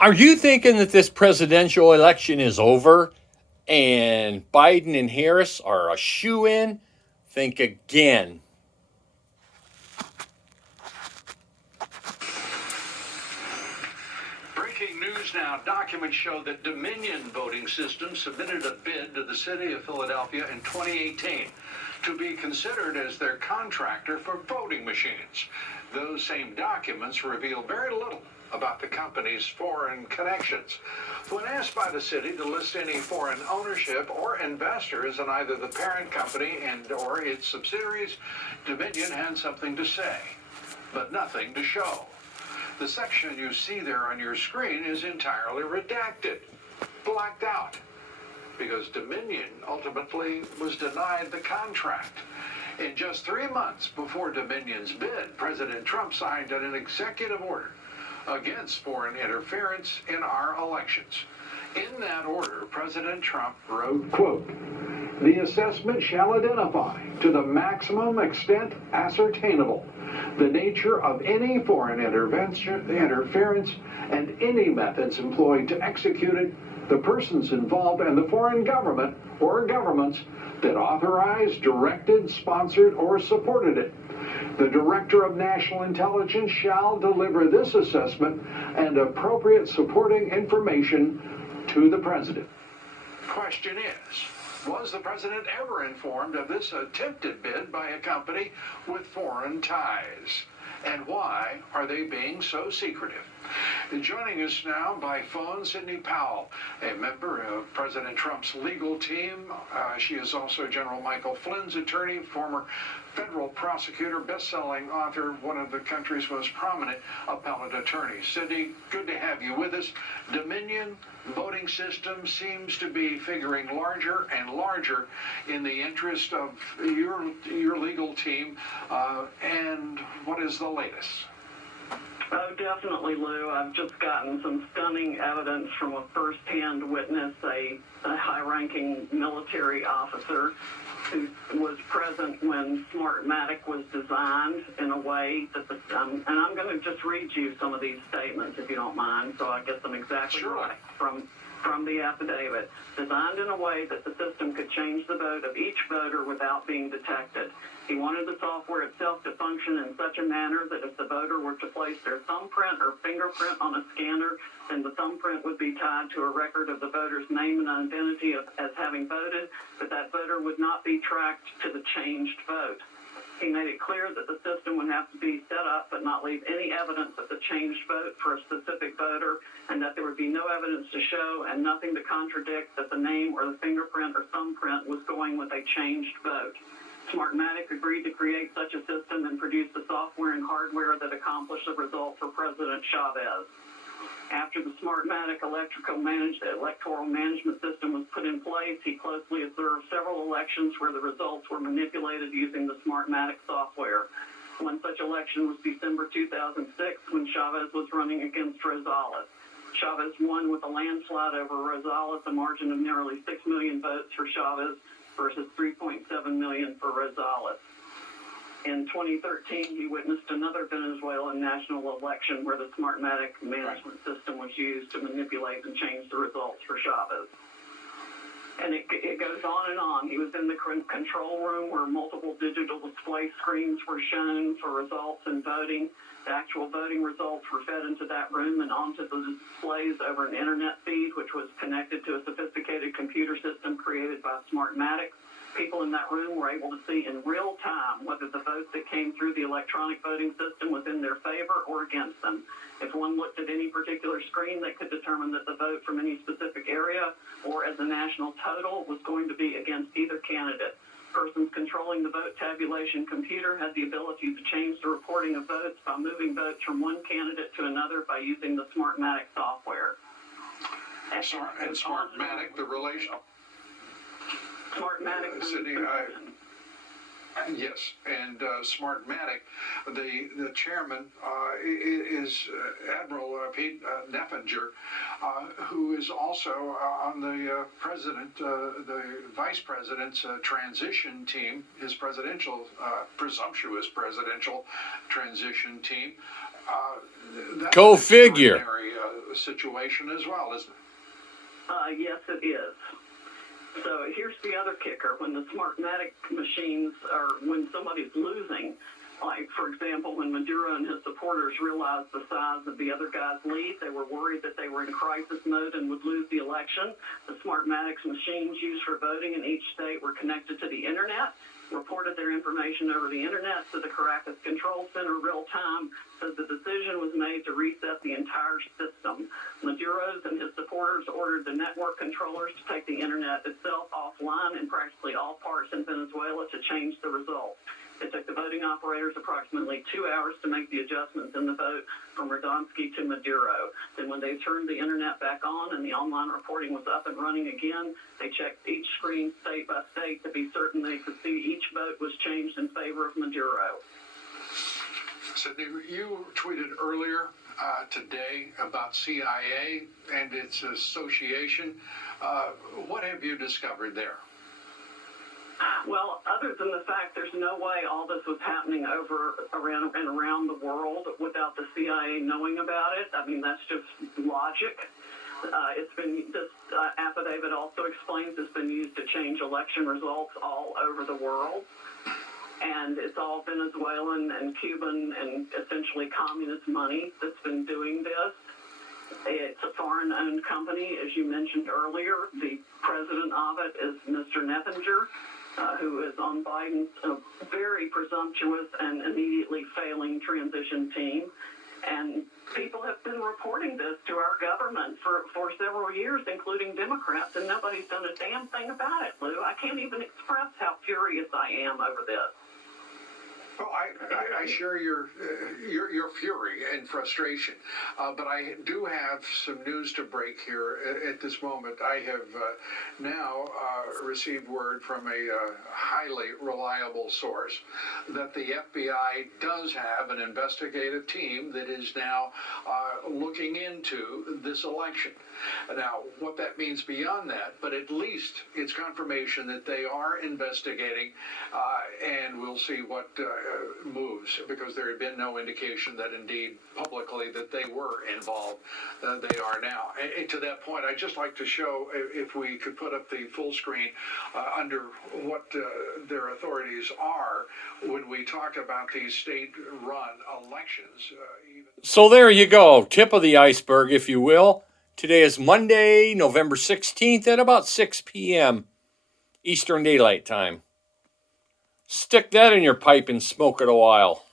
Are you thinking that this presidential election is over and Biden and Harris are a shoe-in? Think again. Breaking news now. Documents show that Dominion Voting Systems submitted a bid to the city of Philadelphia in 2018 to be considered as their contractor for voting machines. Those same documents reveal very little about the company's foreign connections. When asked by the city to list any foreign ownership or investors in either the parent company and or its subsidiaries, Dominion had something to say, but nothing to show. The section you see there on your screen is entirely redacted, blacked out, because Dominion ultimately was denied the contract. In just 3 months before Dominion's bid, President Trump signed an executive order against foreign interference in our elections. In that order, President Trump wrote, quote, "The assessment shall identify to the maximum extent ascertainable the nature of any foreign interference and any methods employed to execute it, the persons involved, and the foreign government or governments that authorized, directed, sponsored, or supported it. The Director of National Intelligence shall deliver this assessment and appropriate supporting information to the President." Question is, was the President ever informed of this attempted bid by a company with foreign ties? And why are they being so secretive? And joining us now by phone, Sidney Powell, a member of President Trump's legal team. She is also General Michael Flynn's attorney, former federal prosecutor, best-selling author, one of the country's most prominent appellate attorneys. Sidney, good to have you with us. Dominion voting system seems to be figuring larger and larger in the interest of your legal team. And what is the latest? Oh, definitely, Lou. I've just gotten some stunning evidence from a first-hand witness, a high-ranking military officer who was present when Smartmatic was designed in a way that and I'm going to just read you some of these statements, if you don't mind, so I get them exactly right from the affidavit. Designed in a way that the system could change the vote of each voter without being detected. He wanted the software itself to function in such a manner that if the voter were to place their thumbprint or fingerprint on a scanner, then the thumbprint would be tied to a record of the voter's name and identity as having voted, but that voter would not be tracked to the changed vote. He made it clear that the system would have to be set up but not leave any evidence of the changed vote for a specific voter, and that there would be no evidence to show and nothing to contradict that the name or the fingerprint or thumbprint was going with a changed vote. Smartmatic agreed to create such a system and produce the software and hardware that accomplished the result for President Chavez. After the Smartmatic electoral management system was put in place, he closely observed several elections where the results were manipulated using the Smartmatic software. One such election was December 2006, when Chavez was running against Rosales. Chavez won with a landslide over Rosales, a margin of nearly 6 million votes for Chavez versus 3.7 million for Rosales. In 2013, he witnessed another Venezuelan national election where the Smartmatic management system was used to manipulate and change the results for Chavez. And it goes on and on. He was in the control room where multiple digital display screens were shown for results and voting. The actual voting results were fed into that room and onto the displays over an internet feed, which was connected to a sophisticated computer system created by Smartmatic. People in that room were able to see in real time whether the vote that came through the electronic voting system was in their favor or against them. If one looked at any particular screen, they could determine that the vote from any specific area or as a national total was going to be against either candidate. Persons controlling the vote tabulation computer had the ability to change the reporting of votes by moving votes from one candidate to another by using the Smartmatic software. And Smartmatic, the relation... Smartmatic. Sidney, yes, and Smartmatic, the chairman is Admiral Pete Neffinger, who is also on the vice president's transition team, his presumptuous presidential transition team. Go figure. situation as well, isn't it? Yes, it is. So here's the other kicker. When the Smartmatic machines when somebody's losing, like, for example, when Maduro and his supporters realized the size of the other guy's lead, they were worried that they were in crisis mode and would lose the election. The Smartmatics machines used for voting in each state were connected to the internet, reported their information over the internet to the Caracas Control Center real time, so the decision was made to reset the entire system. Maduro's and his supporters ordered the network controllers to take the internet itself offline in practically all parts in Venezuela to change the results. It took the voting operators approximately 2 hours to make the adjustments in the vote from Radonsky to Maduro. Then when they turned the internet back on and the online reporting was up and running again, they checked each screen state by state to be certain they could see each vote was changed in favor of Maduro. Sydney, you tweeted earlier today about CIA and its association. What have you discovered there? Well, other than the fact there's no way all this was happening around the world without the CIA knowing about it. I mean, that's just logic. This affidavit also explains it's been used to change election results all over the world. And it's all Venezuelan and Cuban and essentially communist money that's been doing this. It's a foreign-owned company, as you mentioned earlier. The president of it is Mr. Nethinger, who is on Biden's very presumptuous and immediately failing transition team. And people have been reporting this to our government for several years, including Democrats, and nobody's done a damn thing about it, Lou. I can't even express how furious I am over this. Well, I share your fury and frustration, but I do have some news to break here at this moment. I have now received word from a highly reliable source that the FBI does have an investigative team that is now looking into this election. Now, what that means beyond that, but at least it's confirmation that they are investigating, and we'll see what moves, because there had been no indication that indeed publicly that they were involved. They are now. And to that point, I'd just like to show, if we could put up the full screen, under what their authorities are when we talk about these state-run elections. So there you go. Tip of the iceberg, if you will. Today is Monday, November 16th at about 6 p.m. Eastern Daylight Time. Stick that in your pipe and smoke it a while.